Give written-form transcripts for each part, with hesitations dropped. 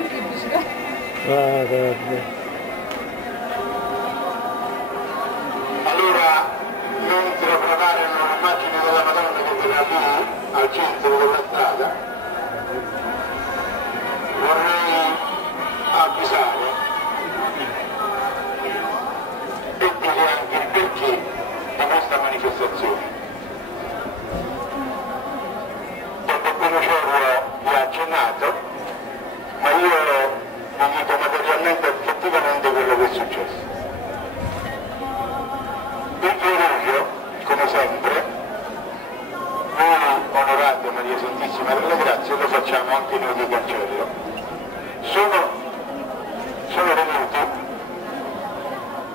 Ah, guarda. Allora, mentre preparano l'immagine della Madonna che verrà lì, al centro della strada, vorrei avvisare e dire anche il perché di questa manifestazione. Dottor Pinocello vi ha accennato, ma io vi dico materialmente effettivamente quello che è successo. Il 2 luglio, come sempre, noi onorate Maria Santissima delle Grazie lo facciamo anche noi di Cancello. Sono venuti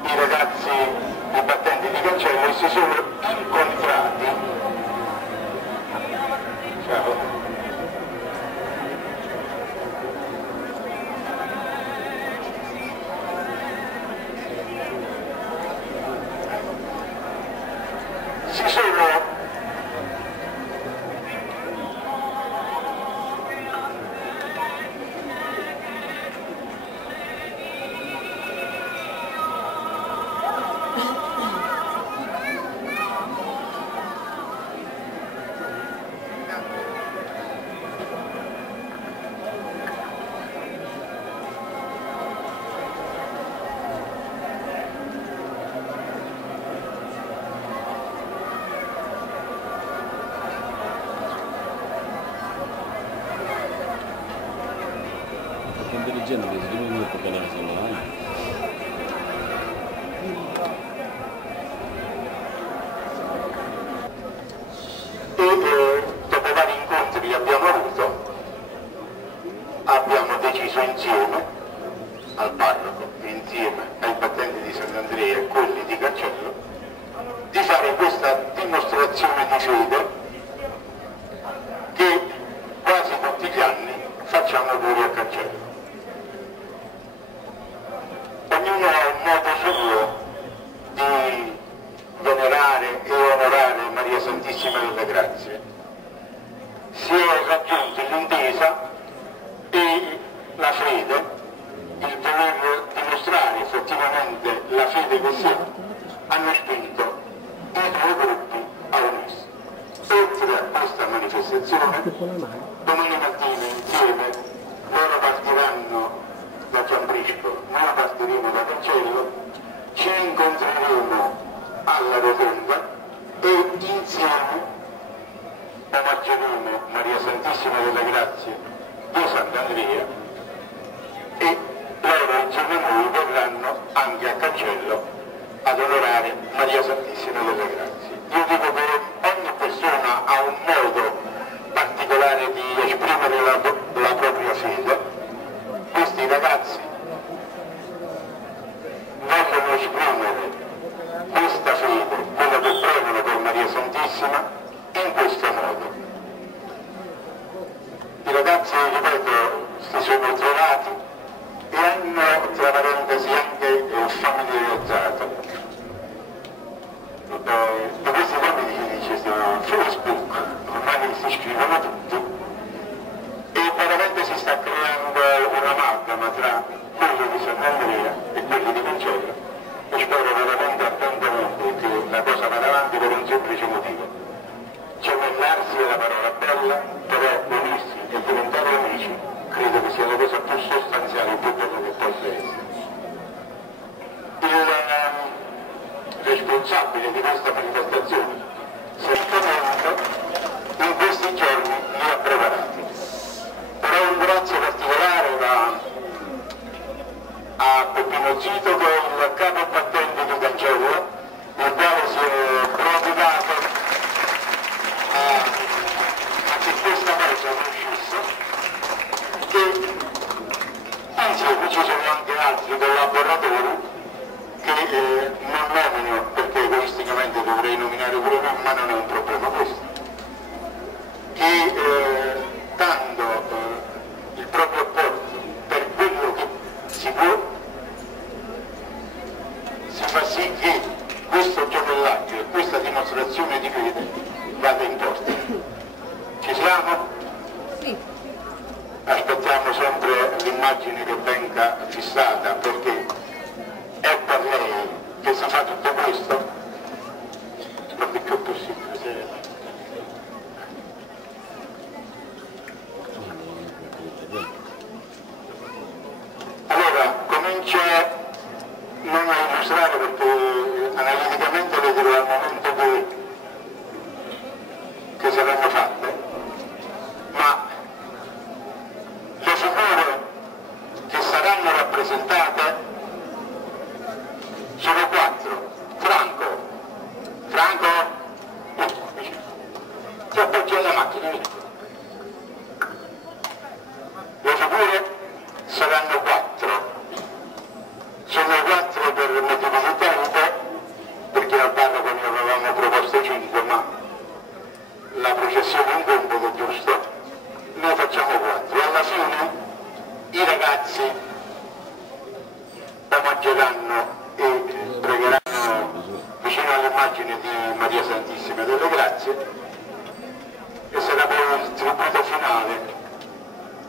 i ragazzi, i battenti di Cancello, e si sono incontrati. Ciao. Si sono Dirigendo che si deve preparare solo dopo vari incontri che abbiamo avuto, abbiamo deciso insieme al parroco e insieme ai battenti di Sant'Andrea e quelli di Cancello di fare questa dimostrazione di fede che quasi tutti gli anni facciamo pure a Cancello. Ognuno ha un modo suo di venerare e onorare Maria Santissima delle Grazie. Si è raggiunta l'intesa e la fede, il voler dimostrare effettivamente la fede che si ha, hanno spinto i due gruppi a unirsi. Oltre a questa manifestazione, domani mattina insieme loro partiranno da Gianbrisco, noi partiremo da Cancello, ci incontreremo alla rotonda e insieme omaggeremo Maria Santissima delle Grazie di Sant'Andrea e loro insieme a noi verranno anche a Cancello ad onorare Maria Santissima delle Grazie. Io dico che ogni persona ha un modo particolare di esprimere la propria fede. Questi ragazzi vogliono esprimere questa fede, quella che prendono per Maria Santissima, in questo modo. I ragazzi, ripeto, si sono trovati e hanno, tra parentesi, anche familiarizzato. Da questi uomini che dice su Facebook, ormai si scrivono tutti, e veramente si sta creando un'amalgama tra quelli di Sant'Andrea e quelli di Cancello, e spero veramente attentamente che la cosa vada avanti per un semplice motivo. Gemellarsi è la parola bella, però unirsi e diventare amici credo che sia la cosa più sostanziale e più bella che possa essere. Il responsabile di questa manifestazione certamente in questi giorni li ha preparati. Però un grazie particolare a Peppino Zito, che è il capo battente di Cancello, il quale si è prodigato a che questa cosa riuscisse, e insieme ci sono anche altri collaboratori che non nomino perché egoisticamente dovrei nominare pure me, ma non è un problema questo, che dando il proprio apporto per quello che si può, si fa sì che questo giochellaggio e questa dimostrazione di fede vada in porto. Ci siamo? Sì. Aspettiamo sempre l'immagine un'immagine che venga fissata, perché è per lei che si fa tutto questo, non è più possibile. Allora, comincio non a illustrare perché analiticamente vedrò al momento che saranno fatte, ma le figure che saranno rappresentate sono 4. Franco, ti appoggi alla macchina, vieni. Le figure saranno 4. Sono 4 per motivi di tempo, perché al parroco ne avevamo proposto 5, ma la processione è un compito giusto, noi facciamo 4. Alla fine i ragazzi omaggeranno e pregheranno vicino all'immagine di Maria Santissima delle Grazie, e sarà poi il tributo finale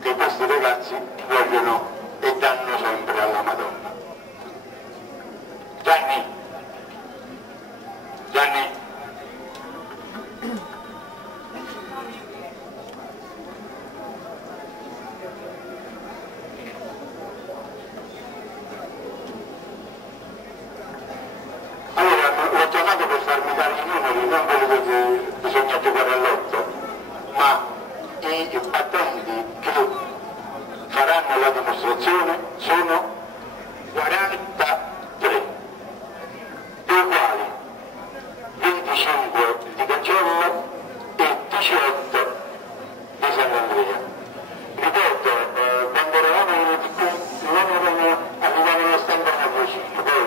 che questi ragazzi vogliono e danno sempre alla Madonna. Gianni. Allora, l'ho chiamato per farmi dare i numeri, non quello che bisogna giocare all'8, ma i battenti che faranno la dimostrazione sono 43, dei quali 25 di Cancello e 18 di Sant'Andrea. Ripeto, quando eravamo di qui non arrivavano sempre a vicino, poi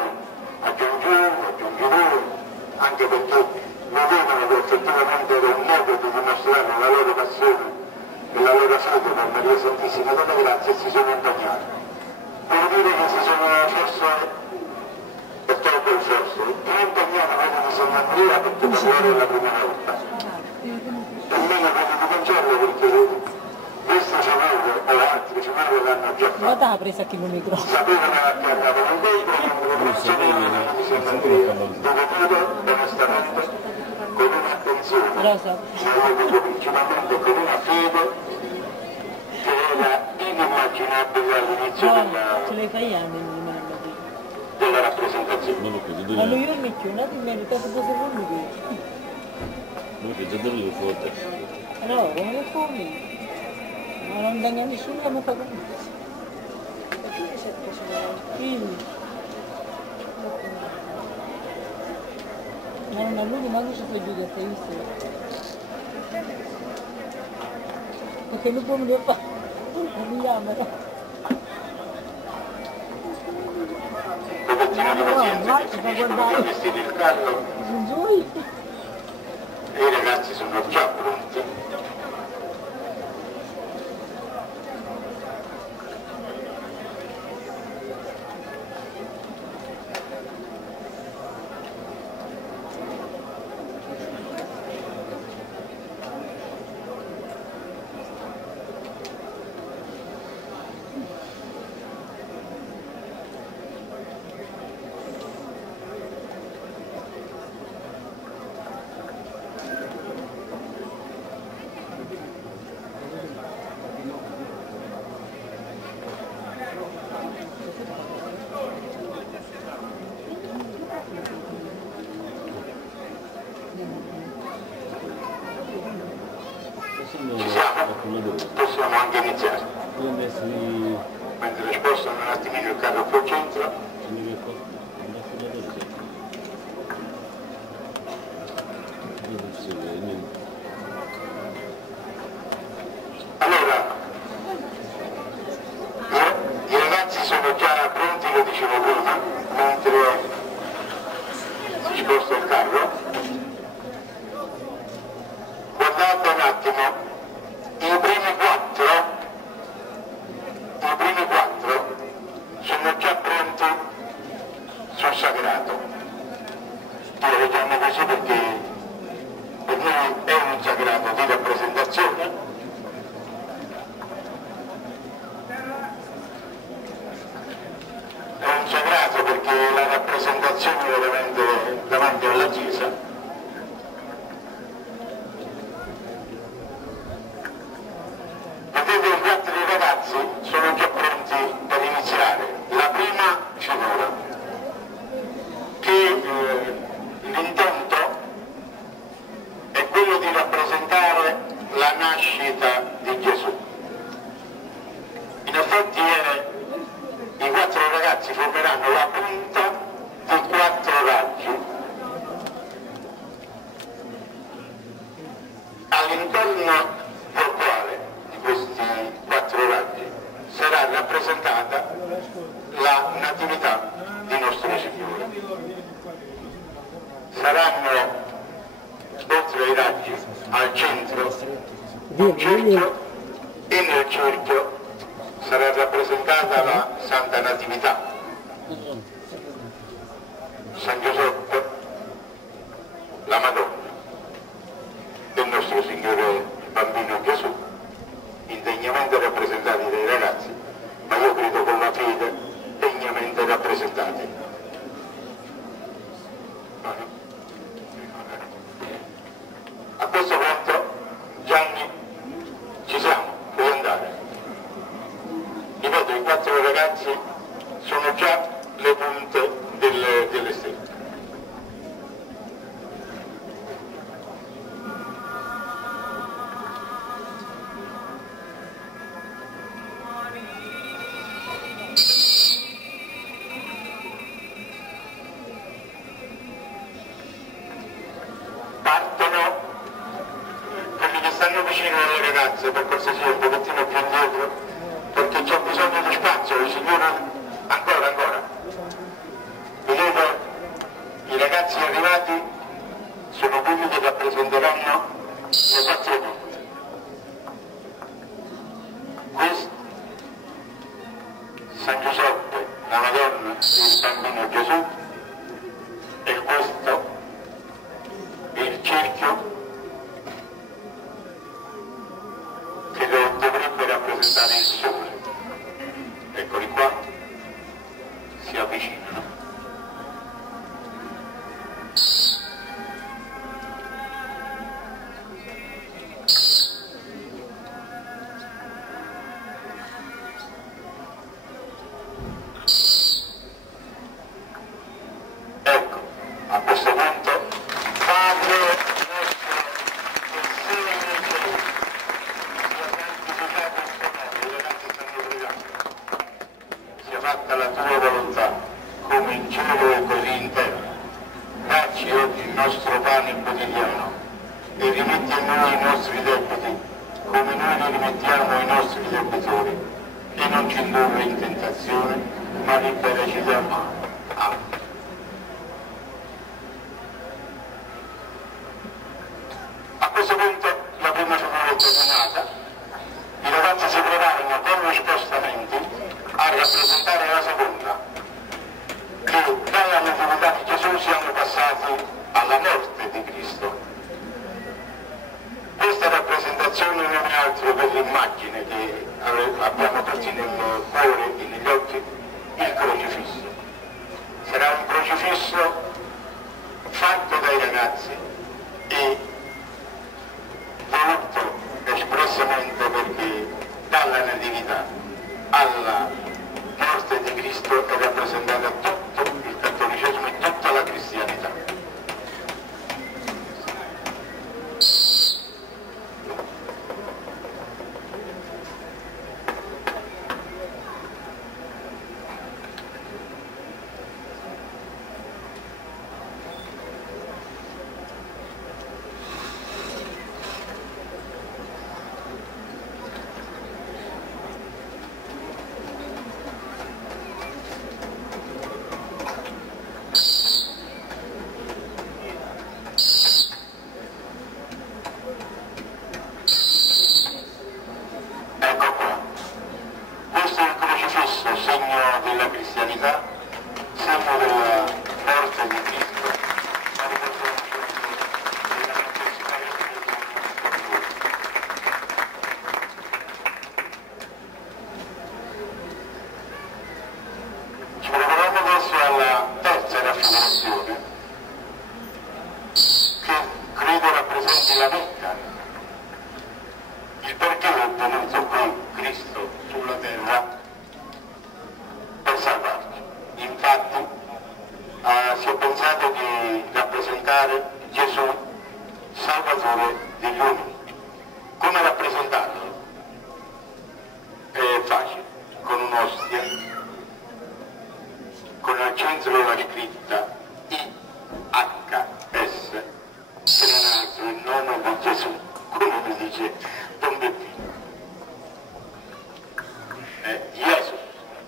aggiungiamo, anche perché vedevano che effettivamente era un modo di dimostrare la loro passione e la loro fede per Maria Santissima delle Grazie, e si sono impegnati. Devo dire che si sono forse, e troppo forse, impegnati quelli di Sant'Andrea perché per loro è la prima volta. Almeno quelli di Cancello perché questo Ciavello o altri Ciavello l'hanno già fatto. Guarda, ha preso anche il microfono. Sapevano che andavano in dentro, non sapevano di Sant'Andrea. Devo dire, onestamente, con un'attenzione, ma dico principalmente con una fede che era inimmaginabile all'inizio Ce le fai anni, della rappresentazione. Ma lui non è più, non ti merita se fosse con lui. Non che già dovevo forte. No, come fuori? Ma non dà nessuno che mi fa con lui. Quindi. Ma non a lui manco ci fai giudicare, hai visto? Perché lui poi mi lo fa. Non mi chiamano. Sono vestiti il carro e i ragazzi sono già pronti. Possiamo anche iniziare. Mentre spostano un attimino il carro più al centro. Allora, i ragazzi sono già pronti, lo dicevo prima, mentre si sposta il carro. Guardate un attimo. I primi quattro sono già pronti sul sagrato. Io lo chiamo così perché per noi è un sagrato di rappresentazione. la rappresentazione veramente davanti alla chiesa. Vedete, i 4 ragazzi sono già pronti per iniziare. La prima figura, che l'intento è quello di rappresentare la nascita di Gesù. In effetti i 4 ragazzi formeranno la punta di 4 raggi all'interno del quale di questi 4 raggi sarà rappresentata la natività di nostro Signore. Saranno, oltre ai raggi, al centro un cerchio, e nel cerchio sarà rappresentata la Santa Natività, San Giuseppe, la Madonna e il nostro Signore il Bambino Gesù, indegnamente rappresentati dai ragazzi, ma io credo con la fede degnamente rappresentati. A questo punto, Gianni, ci siamo, puoi andare. Ripeto, i 4 ragazzi sono già le punte delle stelle. Partono quelli che stanno vicino alle ragazze, per cortesia un pochettino più indietro, perché c'è bisogno di spazio. Il Signore ancora. Vedete, i ragazzi arrivati sono quelli che rappresenteranno le 4 punte. Questo, San Giuseppe, la Madonna e il Bambino Gesù, e questo è il cerchio che dovrebbe rappresentare il Sole. Eccoli qua, si avvicinano. Ecco, a questo punto, Padre nostro che sei nei cieli, sia santificato il tuo nome. I ragazzi stanno pregando. Sia fatta la tua volontà, come in cielo e così in terra. Dacci oggi il nostro pane quotidiano e rimetti a noi i nostri debiti, come noi li rimettiamo ai nostri debitori, e non ci indurre in tentazione, ma liberaci dal male. Amen. A questo punto la prima figura è terminata, i ragazzi si preparano con gli spostamenti a rappresentare la seconda, che dalla natività di Gesù siamo passati alla morte di Cristo. Questa rappresentazione non è altro che l'immagine che abbiamo tutti nel cuore e negli occhi, il crocifisso. Sarà un crocifisso fatto dai ragazzi e voluto espressamente perché dalla natività alla morte di Cristo è rappresentata tutto il cattolicesimo e tutta la cristianità. grado di rappresentare Gesù Salvatore degli uomini. Come rappresentarlo? È facile, con un'ostia, con al centro la scritta IHS, che non è altro il nome di Gesù, come mi dice Don Bettino. Gesù,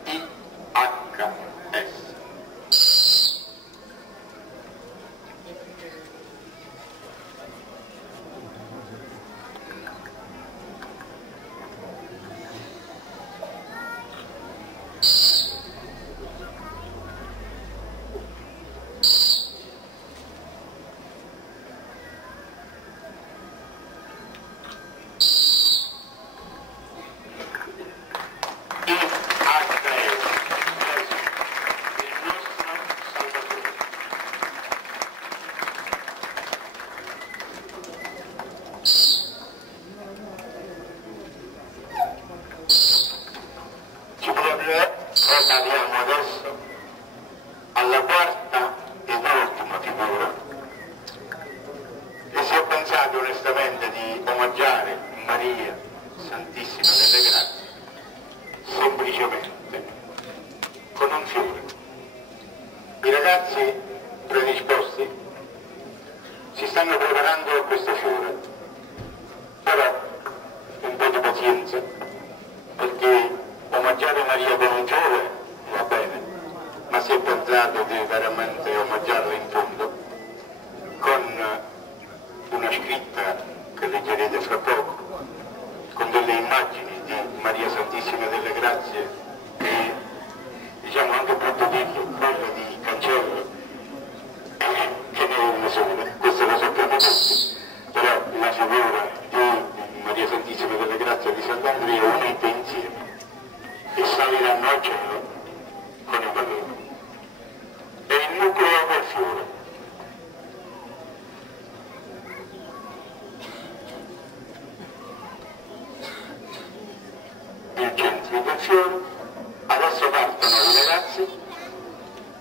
IHS. Arriviamo adesso alla quarta ed ultima figura, e si è pensato onestamente di omaggiare Maria Santissima delle Grazie semplicemente con un fiore. I ragazzi predisposti si stanno preparando a questo fiore, però un po' di pazienza, perché omaggiare Maria con un fiore va bene, ma si è pensato di veramente omaggiarla in fondo con una scritta che leggerete fra poco, con delle immagini di Maria Santissima delle Grazie e, diciamo, anche brutto dirlo, quella di Cancello, che ne è una sola, questo lo sappiamo tutti, però la figura di Maria Santissima delle Grazie di Sant'Andrea unite insieme e saliranno al cielo con i bambini. È il nucleo del fiore. Il centro del fiore. Adesso partono i ragazzi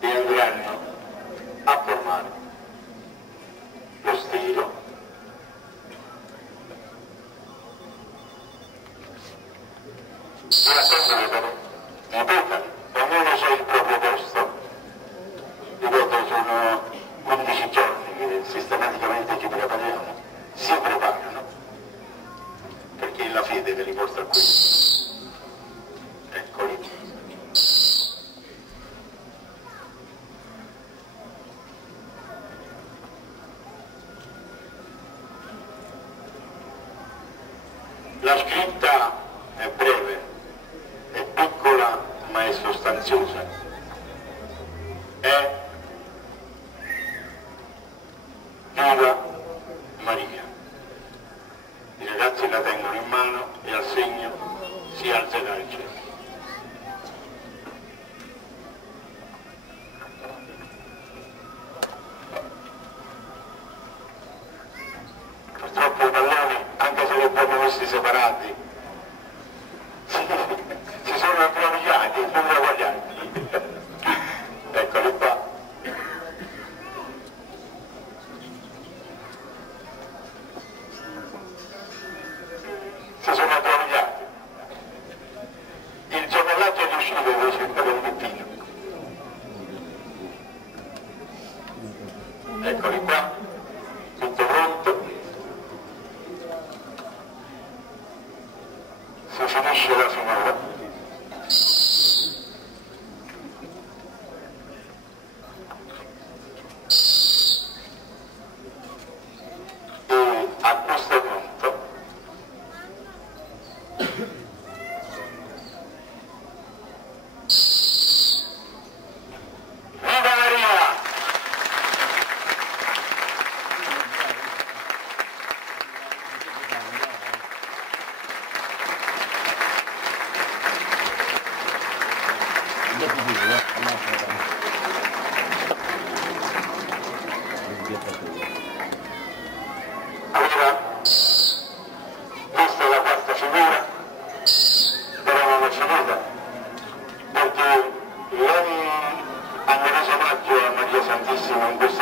e andranno a formare lo stilo. Raccontano i petali, ognuno sa il proprio posto. Ripeto, sono 15 giorni che sistematicamente ci prepariamo, si preparano, perché è la fede che li porta qui. Eccoli. La scritta è breve, è piccola ma è sostanziosa. È Viva Maria. I ragazzi la tengono in mano e al segno si alzerà il cielo. Purtroppo i palloni, anche se li abbiamo messi separati, si sono improvisati, imbravagliati. Eccoli qua. Si sono improvisati. Il giocollato è uscito invece per il Bettino. Eccoli qua, tutto pronto. Si finisce la figura. E a questo punto Viva Maria! Allora, questa è la quarta figura, però non è finita, perché lei hanno reso omaggio a Maria Santissima in questo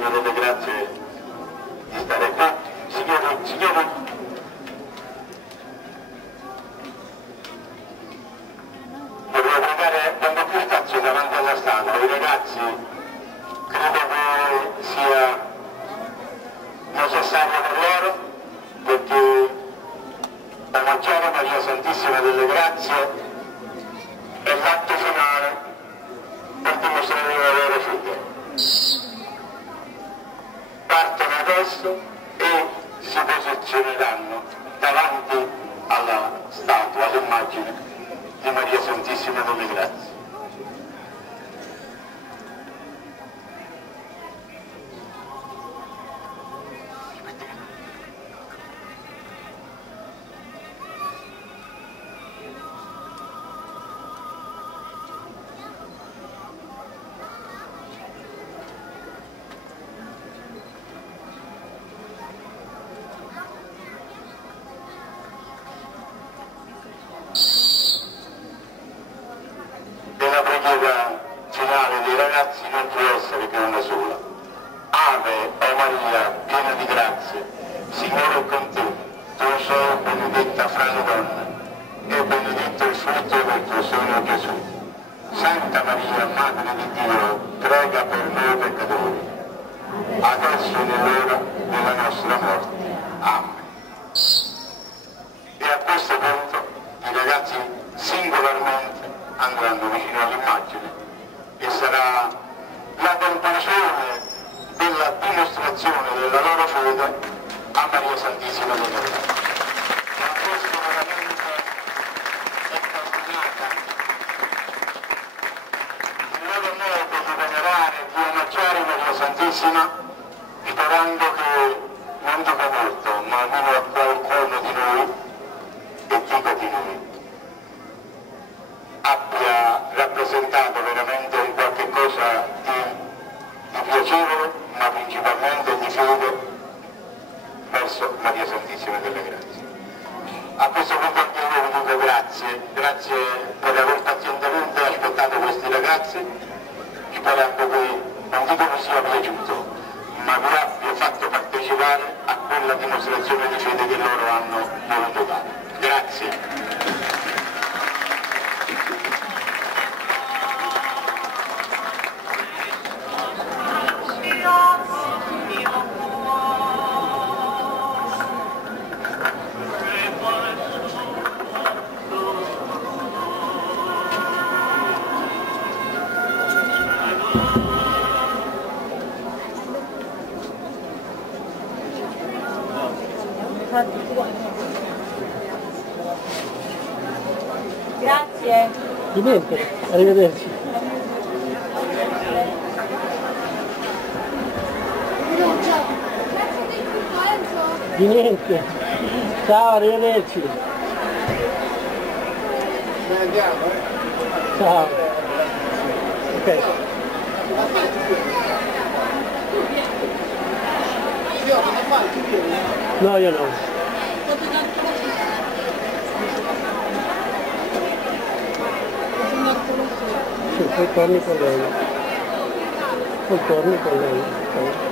Santissima delle Grazie di stare qua. Signori, vorrei pregare quanto più spazio davanti alla stampa. I ragazzi credo che sia necessario per loro, perché omaggiare Maria Santissima delle Grazie è l'atto finale per dimostrare la loro fede. Partono adesso e si posizioneranno davanti alla statua, all'immagine di Maria Santissima delle Grazie. La preghiera finale dei ragazzi non può essere che una sola. Ave, o Maria, piena di grazie, Signore è con te, tu sei benedetta fra le donne, e benedetto il frutto del tuo seno Gesù. Santa Maria, Madre di Dio, prega per noi peccatori, adesso è l'ora della nostra morte. Amen. E a questo punto i ragazzi singolarmente andranno vicino all'immagine e sarà la conclusione della dimostrazione della loro fede a Maria Santissima delle Grazie. Ma questo veramente è terminata il loro modo di venerare, di omaggiare Maria Santissima, sperando che non dico molto, ma almeno a qualcuno di noi, e dico di noi, abbia rappresentato veramente un qualche cosa di piacevole, ma principalmente di fede verso Maria Santissima delle Grazie. A questo punto anche io vi dico grazie per aver pazientemente aspettato questi ragazzi, sperando che non dico vi sia piaciuto, ma vi abbia fatto partecipare a quella dimostrazione di fede che loro hanno voluto dare. Grazie. Grazie. Di niente, arrivederci. Di niente. Ciao, arrivederci. Ciao. Ok. No, io no. Sì, poi torni con lei. Poi torni con lei. Okay.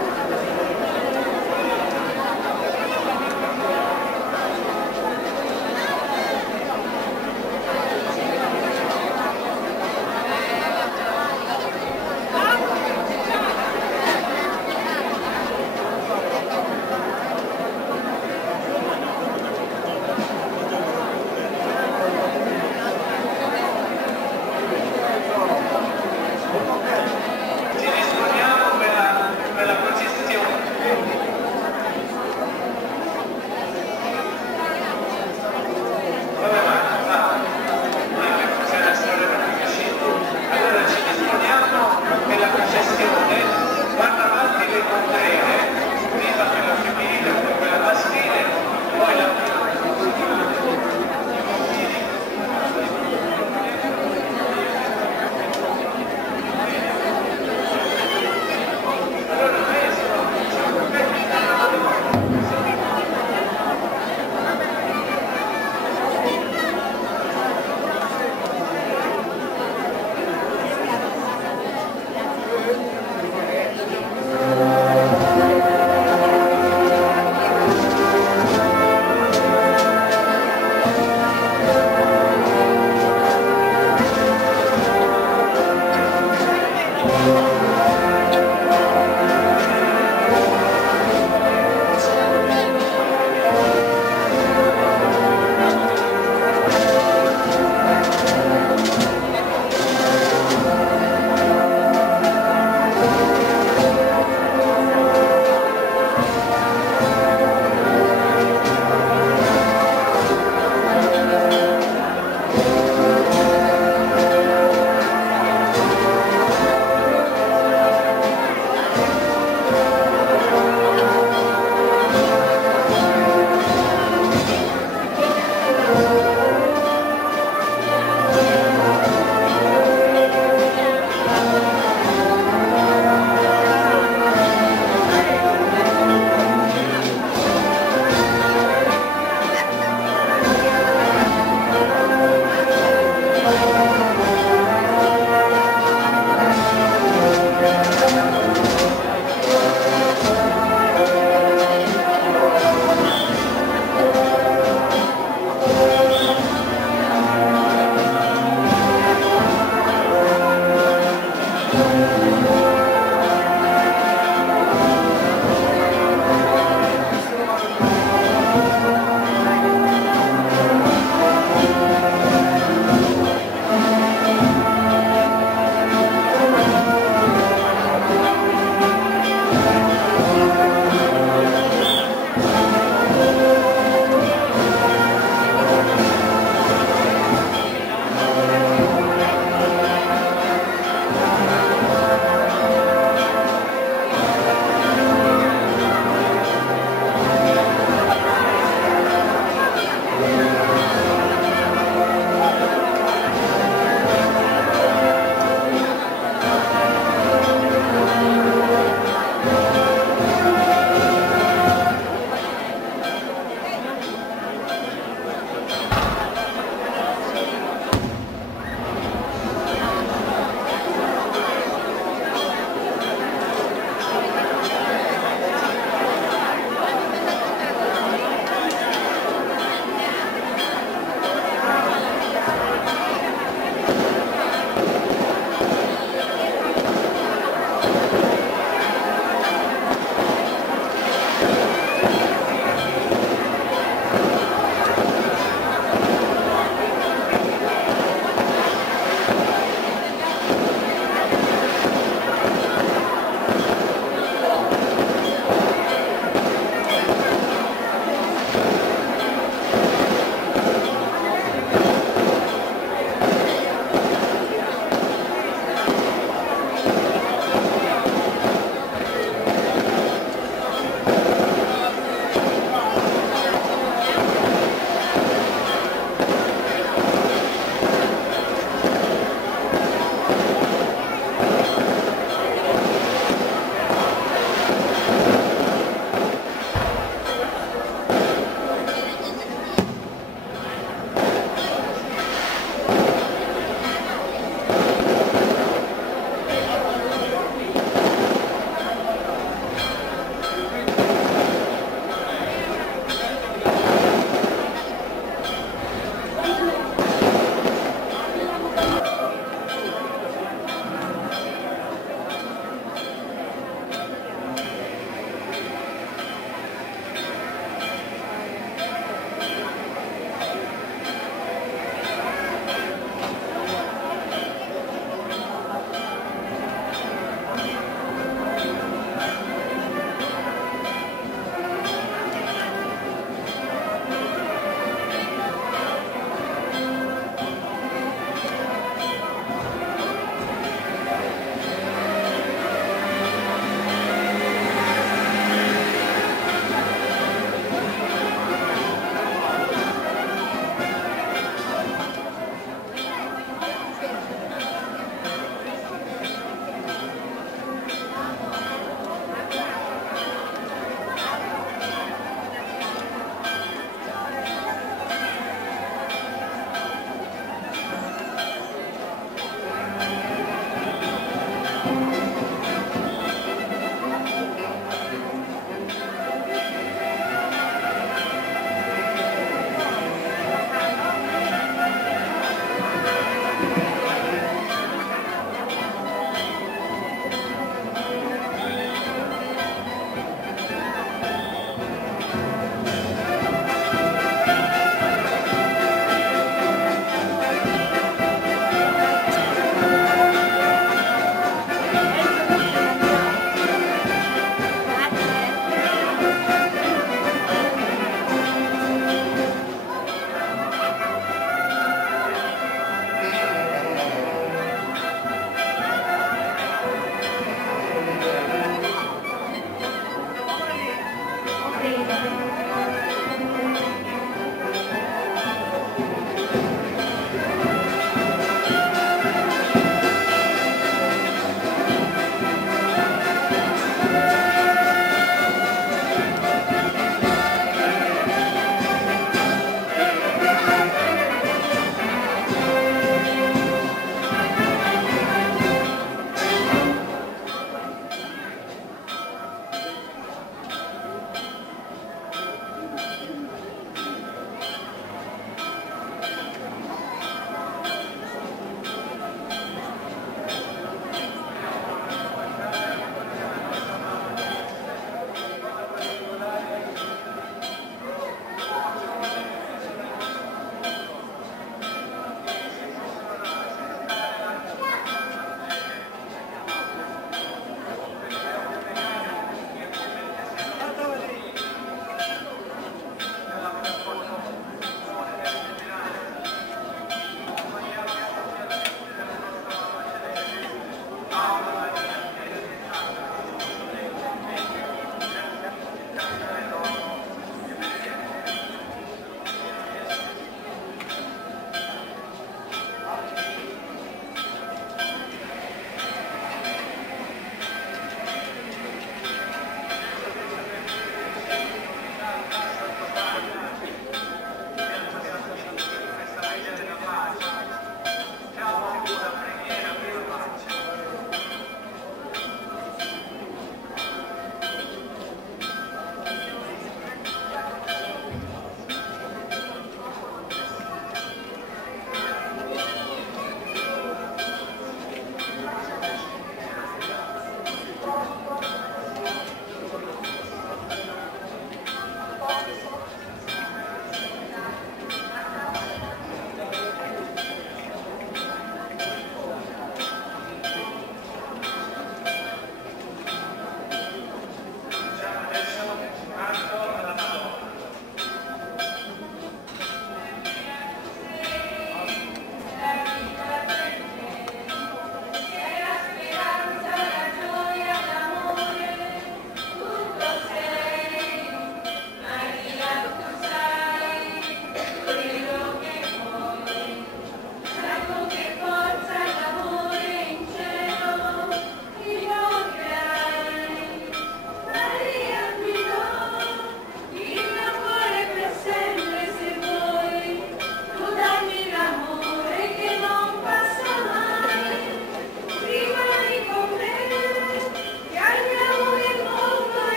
Ci disponiamo per la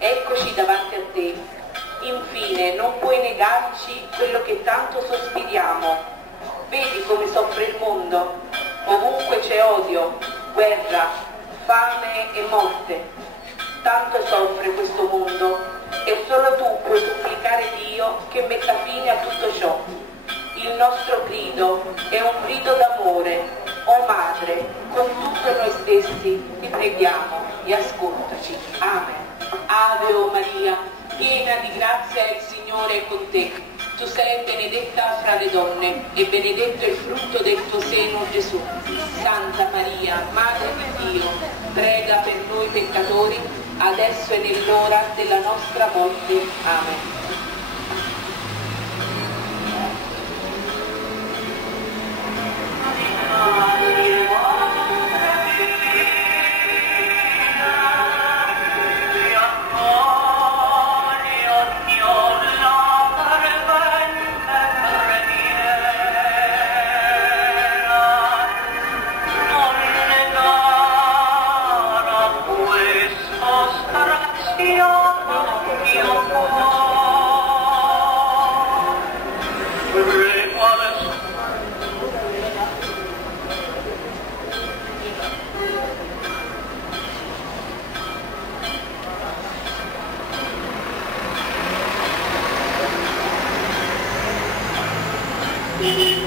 eccoci davanti a te. Infine, non puoi negarci quello che tanto sospiriamo. Vedi come soffre il mondo. Ovunque c'è odio, guerra, fame e morte. Tanto soffre questo mondo e solo tu puoi supplicare Dio che metta fine a tutto ciò. Il nostro grido è un grido d'amore. O Madre, con tutto noi stessi ti preghiamo e ascoltaci. Amen. Ave o Maria, piena di grazia, il Signore è con te. Tu sei benedetta fra le donne e benedetto il frutto del tuo seno, Gesù. Santa Maria, Madre di Dio, prega per noi peccatori, adesso e nell'ora della nostra morte. Amen. Thank you.